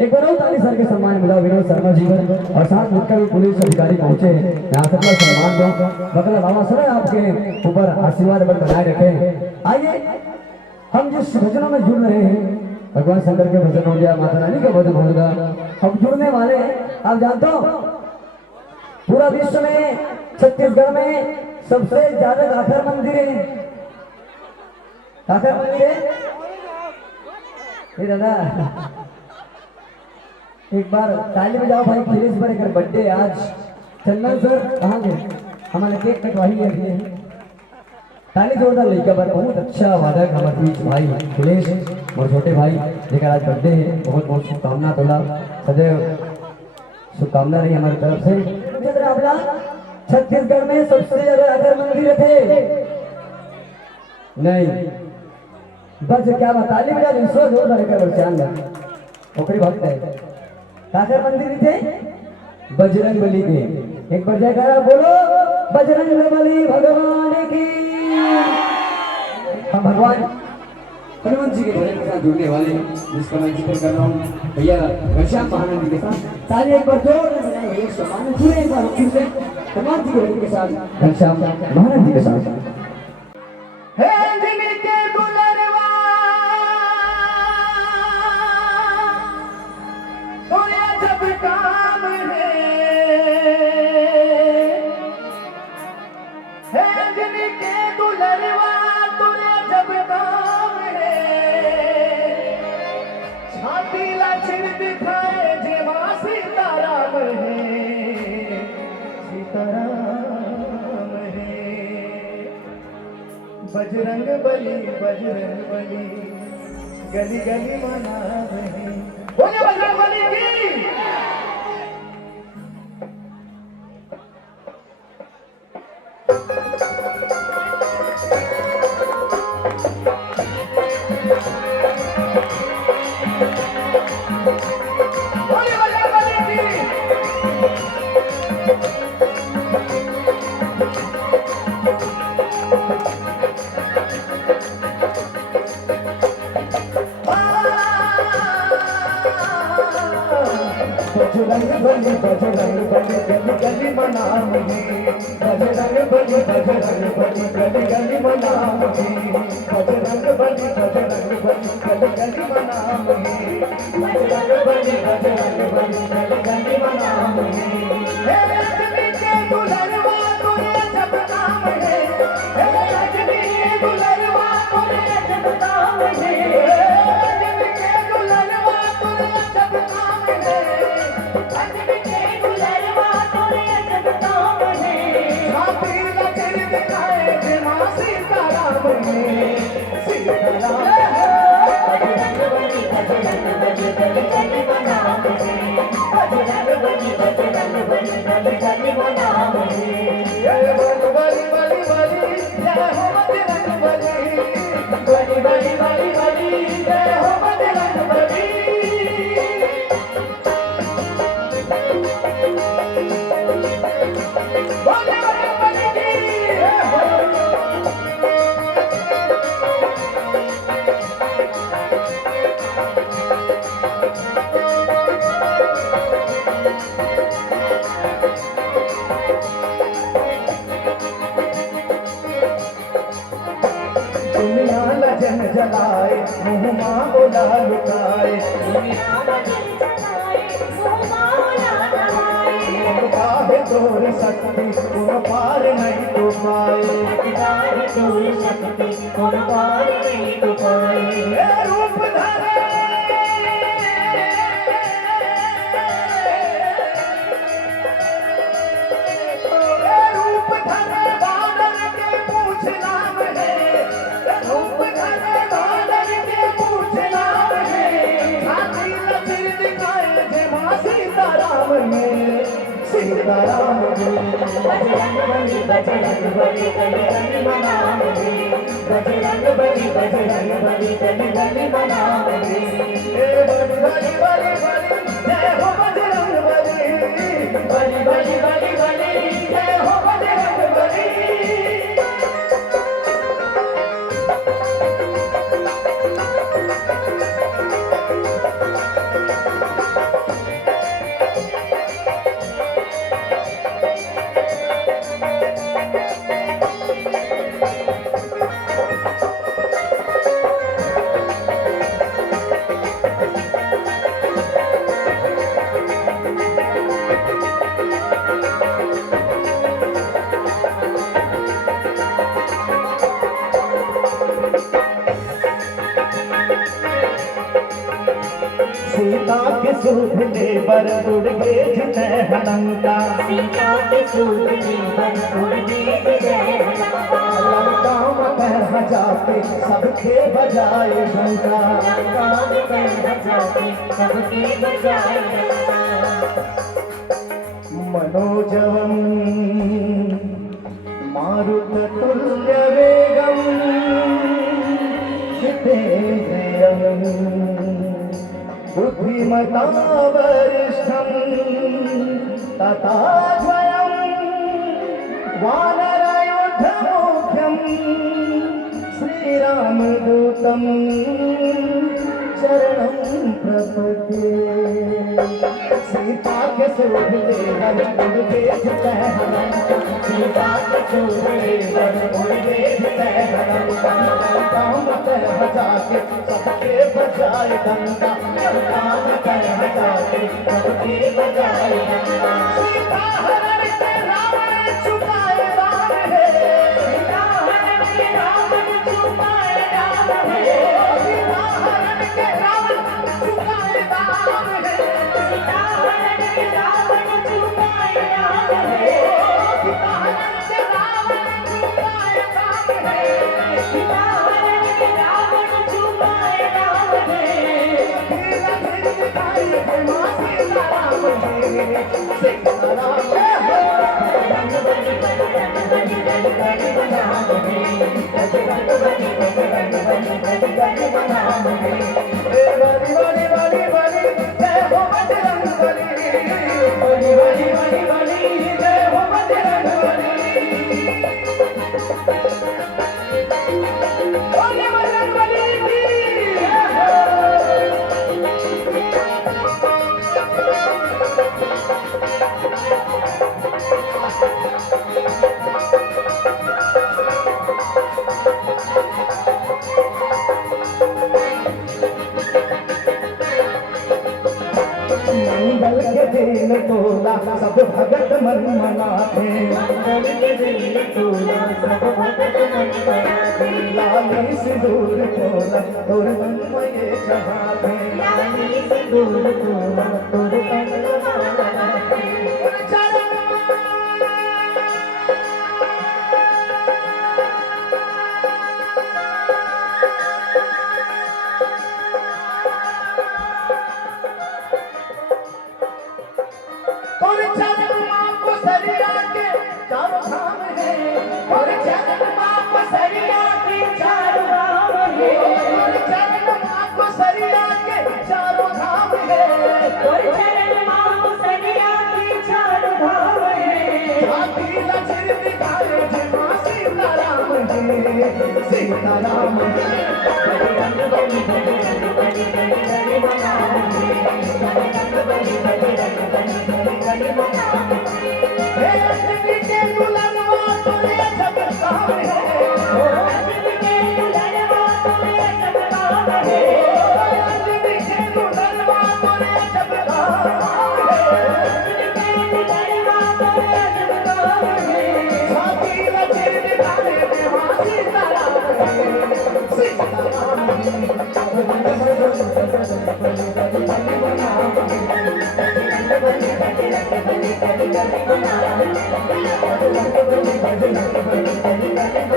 एक बार और ताली सर के सम्मान मिला विनोद शर्मा जी को और साथ मिलकर भी पुलिस अधिकारी पहुंचे यहाँ तक सम्मान दो बकला बाबा सर आपके ऊपर आशीर्वाद बनाए रखे। आइए हम जिस भजनों में जुड़ रहे हैं भगवान शंकर के भजन हो गया, माता रानी का भजन होगा, हम जुड़ने वाले हैं। आप जानते हो पूरा विश्व में छत्तीसगढ़ में सबसे ज्यादा दाखर मंदिर है, दाखर मंदिर है दादा। एक बार ताली बजाओ भाई, खिलेश भाई का बर्थडे आज। चंदन सर कहाँ गए, हमारे केक कटवाई है। ताली जोरदार लेकर पर बहुत अच्छा वादक हमारे बीच भाई खिलेश और छोटे भाई लेकर आज बर्थडे है। बहुत बहुत शुभकामना तोला, सदैव शुभकामना रही हमारी तरफ से। छत्तीसगढ़ में सबसे ज्यादा अगर मंदिर थे नहीं बस क्या बात, ताली बजा विश्व जोरदार लेकर ओकरी भक्त है। काकर मंदिर थे बजरंग बली के, एक बार जयकारा बोलो बजरंग बली भगवान की। हम भगवान हनुमान जी के भजन के साथ जुड़ने वाले जिसका मैं जिक्र कर रहा हूँ भैया घनश्याम महानंदी के साथ। ताली एक बार जोर से बजाएं भैया, सम्मान पूरे एक बार फिर से हनुमान जी के भजन के साथ घनश्याम महानंदी के साथ। बजरंग बली गली गली मना रहे, बोले बजरंग बली की। बजरंग बली गली गली मना रहे, बजरंग बली गली गली मना रहे, बजरंग बली गली गली मना रहे, बजरंग बली गली गली मना रहे। हे लक्ष्मी के दुल्हनवा तोरे जब नाम है, हे लक्ष्मी के दुल्हनवा तोरे जब नाम है, लक्ष्मी के दुल्हनवा तोरे जब नाम है, लक्ष्मी के दुल्हनवा तोरे जब नाम है। छाती लचर दिखाए जे मां सीताराम है, सीताराम बजरंग बली गली गली मना रहे, बजरंग बली गली गली मना रहे। जय बली बली बली बली जय हो बजरंग बली, बली बली बली बली जय हो बजरंग बली। बोले बजरंग बली की जय हो। दुनिया लजन जलाए मुँह माँ बोला लुकाए, दुनिया लजन जलाए मुँह माँ बोला लुकाए। काहे तोर शक्ति तुम पार नहीं तो पाए, काहे तोर शक्ति तुम पार नहीं तो पाए। रूप धरे रूप धरे बादल के पूछ नाम है, रूप धरे बादल के पूछ नाम है। छाती लचर दिखाए जे मां सीताराम है, सीताराम है। बजरंग बली गली गली मना रहे, बजरंग बली गली गली मना रहे। ए बली बली बली बली जय हो बजरंग बली, बली बली बली बली जय हो बजरंग बली। के सूद लेबर उड़ गए जितने हलंका सीता के सूद लेबर उड़ गए जितने हलंका लंका में पैर जाके सबके बजाए घंटा लंका में पैर जाके सबके बजाए घंटा मनोजवम मारुततुल्य वेगम जितेन्द्रियम बुद्धिमतां वरिष्ठं तथा स्वयं वानरयुद्धमुख्यं श्रीरामदूतं चरणं प्रपद्ये सीता के सूद लेकर उड़ गए जितने हलंका सीता के सूद लेकर उड़ गए जितने हलंका काम कर जाके सबके बजाए डंका काम कर जाके सबके बजाए डंका सीता हरण के रावण चुकाए राम है सीता हरण के रावण चुकाए राम है सीता हरण के रावण चुकाए राम है सीता हरण के रावण चुकाए राम है सीता हरण के रावण चुकाए राम है सीता हरण के रावण चुकाए राम है धीरे धीरे दिखाई दे मां सीता राम जी सीता राम रंग बली बली रंग बली बली बली बनाम है रंग बली बली रंग बली बली बली बनाम है बड़ी बड़ी बड़ी बड़ी जय हो बजरंग बली बड़ी बड़ी बड़ी बड़ी जय हो बजरंग बली बोले बजरंग बली की जय हो मंगल के दिन तोला सब भगत मन मनाते मंगल के दिन तोला सब भगत मन मनाते लाली सिंदूर तोला तोर मन में ये चाहते लाली सिंदूर तोला तोर मन मनाते और चरण मां को सरिया के चारों धाम है और चरण मां को सरिया के चारों धाम है और चरण मां को सरिया के चारों धाम है और चरण मां को सरिया के चारों धाम है झांकी लचर दिखाए जे मां सीताराम जी सीताराम रंग बली बली रंग बली बली बली बनाम है रंग बली बली रंग बली बली बली बनाम हे अंजनी के दुल्हनवा तोरे जग काम है ओ अंजनी के दुल्हनवा तोरे जग काम है अंजनी के दुल्हनवा तोरे जग काम है अंजनी के दुल्हनवा तोरे जग काम है झांकी लचर दिखाए जे मां सीताराम सीताराम रंग बली बली रंग बली बली बली बनाम